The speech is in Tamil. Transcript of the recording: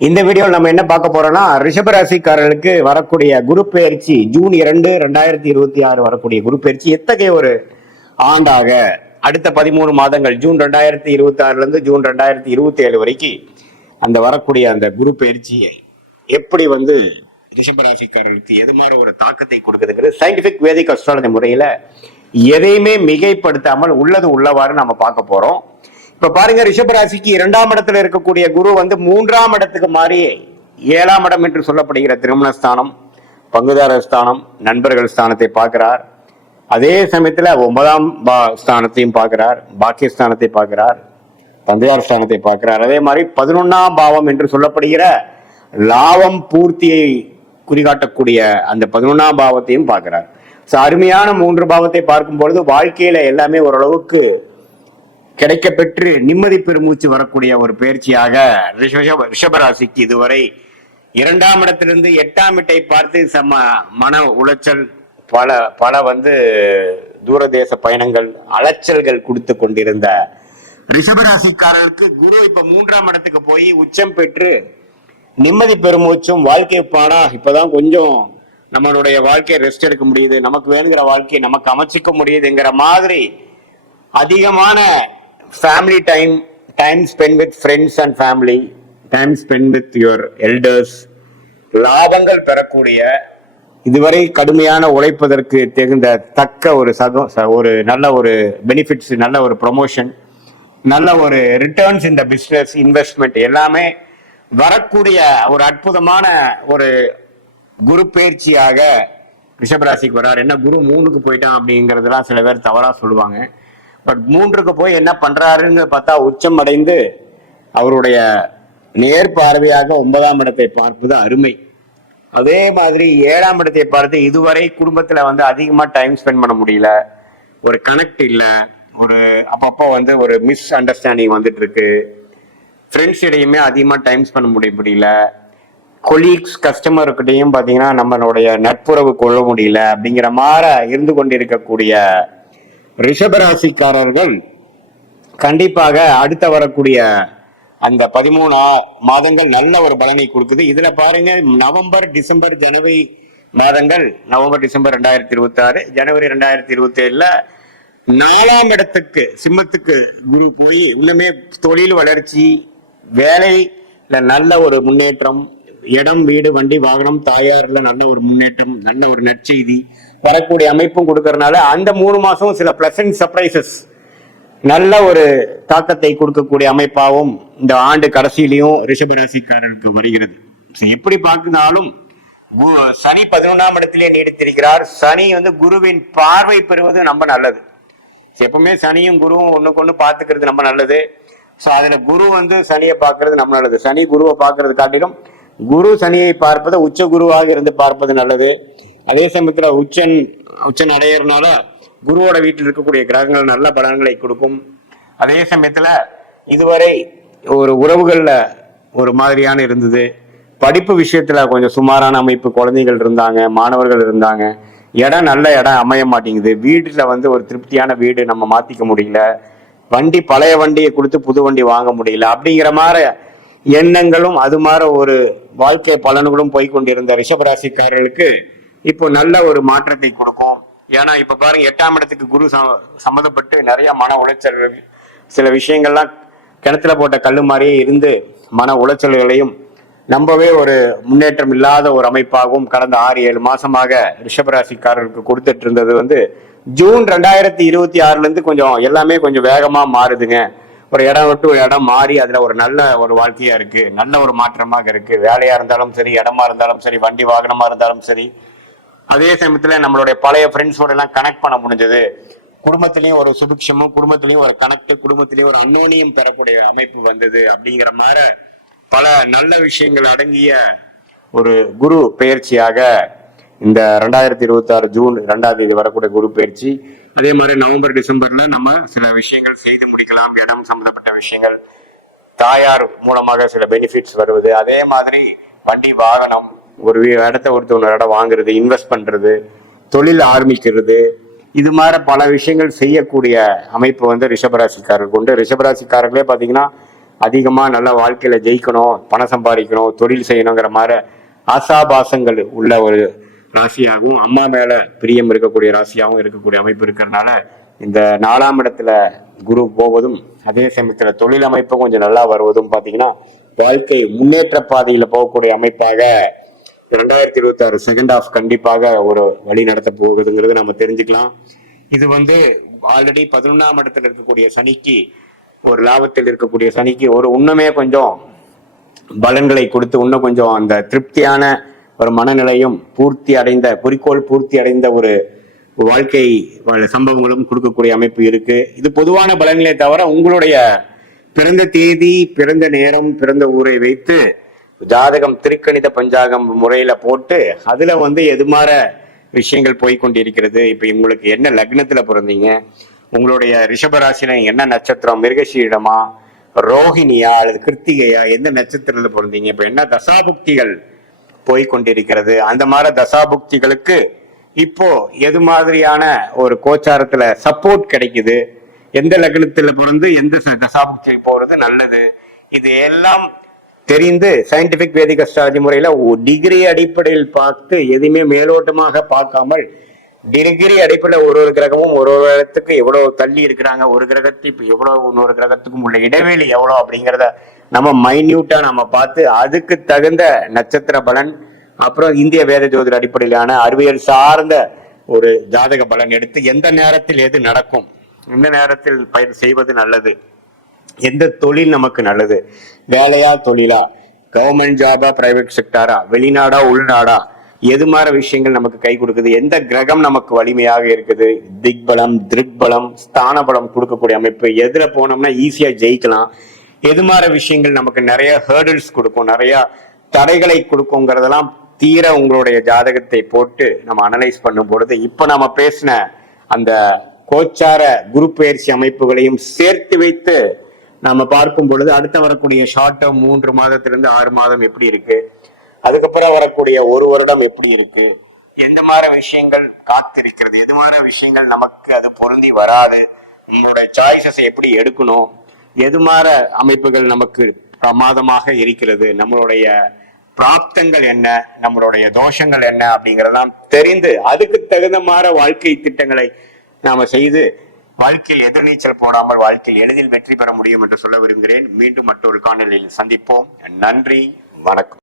இந்த வீடியோவில் நம்ம என்ன பார்க்க போறோம்னா ரிஷபராசிக்காரர்களுக்கு வரக்கூடிய குரு பெயர்ச்சி ஜூன் 2, 2026 வரக்கூடிய குரு பெயர்ச்சி எத்தகைய ஒரு ஆண்டாக அடுத்த 13 மாதங்கள் ஜூன் 2026 இருந்து ஜூன் 2027 வரைக்கும் அந்த வரக்கூடிய அந்த குரு பெயர்ச்சியை எப்படி ரிஷபராசிக்காரர்களுக்கு எது மாதிரி ஒரு தாக்கத்தை கொடுக்குதுங்கிறது சயின்டிபிக் வேதிக் அஸ்ட்ராலஜி முறையில எதையுமே மிகைப்படுத்தாமல் உள்ளது உள்ளவாறு நம்ம பார்க்க போறோம். இப்ப பாருங்க, ரிஷபராசிக்கு 2ஆம் இடத்துல இருக்கக்கூடிய குரு 3ஆம் இடத்துக்கு மாறி 7ஆம் இடம் என்று சொல்லப்படுகிற திருமண ஸ்தானம், பங்குதார ஸ்தானம், நண்பர்கள் ஸ்தானத்தை பார்க்கிறார். அதே சமயத்துல 9ஆம் ஸ்தானத்தையும் பார்க்கிறார், பாக்கியஸ்தானத்தை பார்க்கிறார், பங்குதார ஸ்தானத்தை பார்க்கிறார். அதே மாதிரி 11ஆம் பாவம் என்று சொல்லப்படுகிற லாபம் பூர்த்தியை குறிகாட்டக்கூடிய அந்த 11ஆம் பாவத்தையும் பார்க்கிறார். அருமையான 3 பாவத்தை பார்க்கும் பொழுது வாழ்க்கையில எல்லாமே ஓரளவுக்கு கிடைக்க பெற்று நிம்மதி பெருமூச்சு வரக்கூடிய ஒரு பயிற்சியாக ரிஷபராசிக்கு இதுவரை 2ஆம் இடத்திலிருந்து 8ஆம் இடத்தை பார்த்து மன உளைச்சல் பல தூரதேச பயணங்கள் அலைச்சல்கள் கொடுத்து கொண்டிருந்த ரிஷபராசிக்காரருக்கு குரு இப்ப 3ஆம் இடத்துக்கு போய் உச்சம் பெற்று நிம்மதி பெருமூச்சும் வாழ்க்கை பாடா இப்பதான் கொஞ்சம் நம்மளுடைய வாழ்க்கையை ரெஸ்ட் எடுக்க முடியுது, நமக்கு வேணுங்கிற வாழ்க்கையை நமக்கு அமைச்சிக்க முடியுதுங்கிற மாதிரி அதிகமான family time spend with friends and family, time spend with your elders, லாபங்கள் பெறக்கூடிய இதுவரை கடுமையான உழைப்பதற்கு தக்க ஒரு நல்ல ஒரு பெனிஃபிட்ஸ், நல்ல ஒரு ப்ரொமோஷன், நல்ல ஒரு ரிட்டர்ன்ஸ் இந்த பிசினஸ் இன்வெஸ்ட்மெண்ட் எல்லாமே வரக்கூடிய ஒரு அற்புதமான ஒரு குரு பயிற்சியாக ரிஷபராசிக்கு வர்றார். என்ன குரு 3க்கு போயிட்டான் அப்படிங்கிறதுலாம் சில பேர் தவறா சொல்லுவாங்க. பட் 3க்கு போய் என்ன பண்றாருன்னு பார்த்தா உச்சம் அடைந்து அவருடைய நேர் பார்வையாக 9ஆம் இடத்தை பார்ப்பது அருமை. அதே மாதிரி 7ஆம் இடத்தை பார்த்து இதுவரை குடும்பத்துல அதிகமா டைம் ஸ்பெண்ட் பண்ண முடியல, ஒரு கனெக்ட் இல்லை, ஒரு அப்பப்போ ஒரு மிஸ் அண்டர்ஸ்டாண்டிங் வந்துட்டு இருக்கு, ஃப்ரெண்ட்ஸ் இடையுமே அதிகமா டைம் ஸ்பெண்ட் முடியல, கொலீக்ஸ் கஸ்டமர்கிட்டையும் பார்த்தீங்கன்னா நம்மளுடைய நட்புறவு கொள்ள முடியல அப்படிங்கிற மாதிரி இருந்து கொண்டிருக்கக்கூடிய ரிஷபராசிக்காரர்கள் கண்டிப்பாக அடுத்த வரக்கூடிய அந்த 13 மாதங்கள் நல்ல ஒரு பலனை கொடுக்குது. இதுல பாருங்க, நவம்பர், டிசம்பர், ஜனவரி மாதங்கள், நவம்பர், டிசம்பர் 2026, ஜனவரி 2027 4ஆம் இடத்துக்கு சிம்மத்துக்கு குரு போய் இன்னுமே தொழில் வளர்ச்சி, வேலையில நல்ல ஒரு முன்னேற்றம், இடம், வீடு, வண்டி, வாகனம், தாயார்ல நல்ல ஒரு முன்னேற்றம், நல்ல ஒரு நற்செய்தி வரக்கூடிய அமைப்பும் கொடுக்கறதுனால அந்த 3 மாசம் சில பிளசன்ட் சர்ப்ரைசஸ் நல்ல ஒரு தாக்கத்தை கொடுக்கக்கூடிய அமைப்பாகவும் இந்த ஆண்டு கடைசியிலையும் ரிஷபராசிக்காரருக்கு வருகிறது. எப்படி பார்த்தாலும் சனி 11ஆம் இடத்திலே நீடித்திருக்கிறார். சனி குருவின் பார்வை பெறுவது ரொம்ப நல்லது. எப்பவுமே சனியும் குருவும் ஒண்ணுக்கு ஒண்ணு பார்த்துக்கிறது ரொம்ப நல்லது. அதுல குரு சனியை பார்க்கறது நம்ம நல்லது. சனி குருவை பார்க்கறது காட்டிலும் குரு சனியை பார்ப்பது உச்ச குருவாக இருந்து பார்ப்பது நல்லது. அதே சமயத்துல உச்சன் அடையறதுனால குருவோட வீட்டில் இருக்கக்கூடிய கிரகங்கள் நல்ல பலன்களை கொடுக்கும். அதே சமயத்துல இதுவரை ஒரு உறவுகள்ல ஒரு மாதிரியான இருந்தது, படிப்பு விஷயத்துல கொஞ்சம் சுமாரான அமைப்பு, குழந்தைகள் இருந்தாங்க, மாணவர்கள் இருந்தாங்க, இடம் நல்ல இடம் அமைய மாட்டேங்குது, வீட்டுல ஒரு திருப்தியான வீடு நம்ம மாத்திக்க முடியல, வண்டி பழைய வண்டியை கொடுத்து புது வண்டி வாங்க முடியல அப்படிங்கிற மாதிரி எண்ணங்களும் அது மாதிரி ஒரு வாழ்க்கை பலன்களும் போய்கொண்டிருந்த ரிஷபராசிக்காரர்களுக்கு இப்போ நல்ல ஒரு மாற்றத்தை கொடுக்கும். ஏன்னா இப்ப பாருங்க, 8ஆம் இடத்துக்கு குரு சம்மந்தப்பட்டு நிறைய மன உளைச்சல்கள், சில விஷயங்கள்லாம் கிணத்துல போட்ட கல்லு மாதிரியே இருந்து மன உளைச்சல்களையும் நம்பவே ஒரு முன்னேற்றம் இல்லாத ஒரு அமைப்பாகவும் கடந்த 6-7 மாசமாக ரிஷபராசிக்காரர்களுக்கு கொடுத்துட்டு இருந்தது ஜூன் 2026 இருந்து கொஞ்சம் எல்லாமே கொஞ்சம் வேகமா மாறுதுங்க. ஒரு இடம் விட்டு ஒரு இடம் மாறி அதுல ஒரு நல்ல ஒரு வாழ்க்கையா இருக்கு, நல்ல ஒரு மாற்றமாக இருக்கு. வேலையா இருந்தாலும் சரி, இடமா இருந்தாலும் சரி, வண்டி வாகனமா இருந்தாலும் சரி. அதே சமயத்துல நம்மளுடைய பழைய ஃப்ரெண்ட்ஸோட எல்லாம் கனெக்ட் பண்ண முடிஞ்சது. குடும்பத்திலையும் ஒரு சுபிக்ஷமும், குடும்பத்திலையும் ஒரு கனெக்ட், குடும்பத்திலையும் ஒரு அன்னோனியம் பெறக்கூடிய அமைப்பு வந்தது. அப்படிங்கிற மாதிரி பல நல்ல விஷயங்கள் அடங்கிய ஒரு குரு பெயர்ச்சியாக இந்த 2026 ஜூன் 2ஆம் தேதி வரக்கூடிய குரு பயிற்சி. அதே மாதிரி நவம்பர், டிசம்பர்ல நம்ம சில விஷயங்கள் செய்து முடிக்கலாம். இடம் சம்பந்தப்பட்ட விஷயங்கள், தாயார் மூலமாக சில பெனிஃபிட்ஸ் வருவது, அதே மாதிரி வண்டி வாகனம், ஒரு இடத்த ஒரு இடம் வாங்குறது, இன்வெஸ்ட் பண்றது, தொழில் ஆரம்பிக்கிறது, இது மாதிரி பல விஷயங்கள் செய்யக்கூடிய அமைப்பு ரிஷபராசிக்காரருக்கு உண்டு. ரிஷபராசிக்காரர்களே பாத்தீங்கன்னா அதிகமா நல்ல வாழ்க்கையில ஜெயிக்கணும், பணம் சம்பாதிக்கணும், தொழில் செய்யணுங்கிற மாதிரி ஆசாபாசங்கள் உள்ள ஒரு ராசியாகவும், அம்மா மேல பிரியம் இருக்கக்கூடிய ராசியாகவும் இருக்கக்கூடிய அமைப்பு இருக்கிறதுனால இந்த 4ஆம் இடத்துல குரு போவதும், அதே சமயத்துல தொழில் அமைப்பு கொஞ்சம் நல்லா வருவதும் பாத்தீங்கன்னா வாழ்க்கை முன்னேற்ற பாதையில போகக்கூடிய அமைப்பாக 2026 செகண்ட் ஹாஃப் கண்டிப்பாக ஒரு வழி நடத்த போகுதுங்கிறது நம்ம தெரிஞ்சுக்கலாம். இது ஆல்ரெடி 11ஆம் இடத்துல இருக்கக்கூடிய சனிக்கு, ஒரு லாபத்தில் இருக்கக்கூடிய சனிக்கு ஒரு இன்னுமே கொஞ்சம் பலன்களை கொடுத்து இன்னும் கொஞ்சம் அந்த திருப்தியான ஒரு மனநிலையும் பூர்த்தி அடைந்த, குறிக்கோள் பூர்த்தி அடைந்த ஒரு வாழ்க்கை சம்பவங்களும் கொடுக்கக்கூடிய அமைப்பு இருக்கு. இது பொதுவான பலன்களே தவிர உங்களுடைய பிறந்த தேதி, பிறந்த நேரம், பிறந்த ஊரை வைத்து ஜாதகம் திருக்கணித பஞ்சாங்கம் முறையில போட்டு அதுல எதுமாற விஷயங்கள் போய்கொண்டிருக்கிறது. இப்ப உங்களுக்கு என்ன லக்னத்துல பிறந்தீங்க, உங்களுடைய ரிஷபராசில என்ன நட்சத்திரம், மிருகசீரிடமா, ரோஹிணியா அல்லது கிருத்திகையா, எந்த நட்சத்திரத்துல பிறந்தீங்க, இப்ப என்ன தசாபுக்திகள் போய்கொண்டிருக்கிறது, அந்த மாதிரி தசாபுக்திகளுக்கு இப்போ எது மாதிரியான ஒரு கோச்சாரத்துல சப்போர்ட் கிடைக்குது, எந்த லக்னத்துல பிறந்து எந்த தசாபுக்திக்கு போறது நல்லது, இது எல்லாம் தெரிந்து சயின்டிபிக் வேதிக் அஸ்ட்ராலஜி முறையில டிகிரி அடிப்படையில் பார்த்து எதுவுமே மேலோட்டமாக பார்க்காமல் டிகிரி அடிப்படையில் ஒரு கிரகமும் ஒரு இடத்துக்கு எவ்வளவு தள்ளி இருக்கிறாங்க, ஒரு கிரகத்துக்கு எவ்வளவு, இன்னொரு கிரகத்துக்கும் உள்ள இடைவெளி எவ்வளவு அப்படிங்கிறத நம்ம மைன்யூட்டா நம்ம பார்த்து அதுக்கு தகுந்த நட்சத்திர பலன், அப்புறம் இந்திய வேத ஜோதிட அடிப்படையிலான அறிவியல் சார்ந்த ஒரு ஜாதக பலன் எடுத்து எந்த நேரத்தில் எது நடக்கும், எந்த நேரத்தில் பயிர் செய்வது நல்லது, எந்த தொழில் நமக்கு நல்லது, வேலையா தொழிலா, கவர்மெண்ட் ஜாபா பிரைவேட் செக்டாரா, வெளிநாடா உள்நாடா, எது மாதிரி விஷயங்கள் நமக்கு கை கொடுக்குது, எந்த கிரகம் நமக்கு வலிமையாக இருக்குது, திக்பலம், திருக்பலம், ஸ்தான பலம் கொடுக்கக்கூடிய அமைப்பு, எதுல போனோம்னா ஈஸியா ஜெயிக்கலாம், எது மாதிரி விஷயங்கள் நமக்கு நிறைய ஹேர்டில்ஸ் கொடுக்கும், நிறைய தடைகளை கொடுக்குங்கிறதெல்லாம் தீர உங்களுடைய ஜாதகத்தை போட்டு நம்ம அனலைஸ் பண்ணும் பொழுது இப்ப நம்ம பேசின அந்த கோச்சார குரு பயிற்சி அமைப்புகளையும் சேர்த்து வைத்து நம்ம பார்க்கும் பொழுது அடுத்த வரக்கூடிய ஷார்ட் டேர்ம் 3 மாதத்திலிருந்து 6 மாதம் எப்படி இருக்கு, அதுக்கப்புறம் வரக்கூடிய 1 வருடம் எப்படி இருக்கு, எந்த மாதிரி விஷயங்கள் காத்திருக்கிறது, எது மாதிரி விஷயங்கள் நமக்கு அது பொருந்தி வராது, நம்மளுடைய சாய்ஸஸ் எப்படி எடுக்கணும், எது மாதிரி அமைப்புகள் நமக்கு பிரமாதமாக இருக்கிறது, நம்மளுடைய பிராப்தங்கள் என்ன, நம்மளுடைய தோஷங்கள் என்ன அப்படிங்கறதெல்லாம் தெரிந்து அதுக்கு தகுந்த மாதிரி வாழ்க்கை திட்டங்களை நாம செய்து வாழ்க்கையில் எதிர்நீச்சல் போடாமல் வாழ்க்கையில் எளிதில் வெற்றி பெற முடியும் என்று சொல்ல விரும்புகிறேன். மீண்டும் மற்றொரு காணொளியில் சந்திப்போம். நன்றி, வணக்கம்.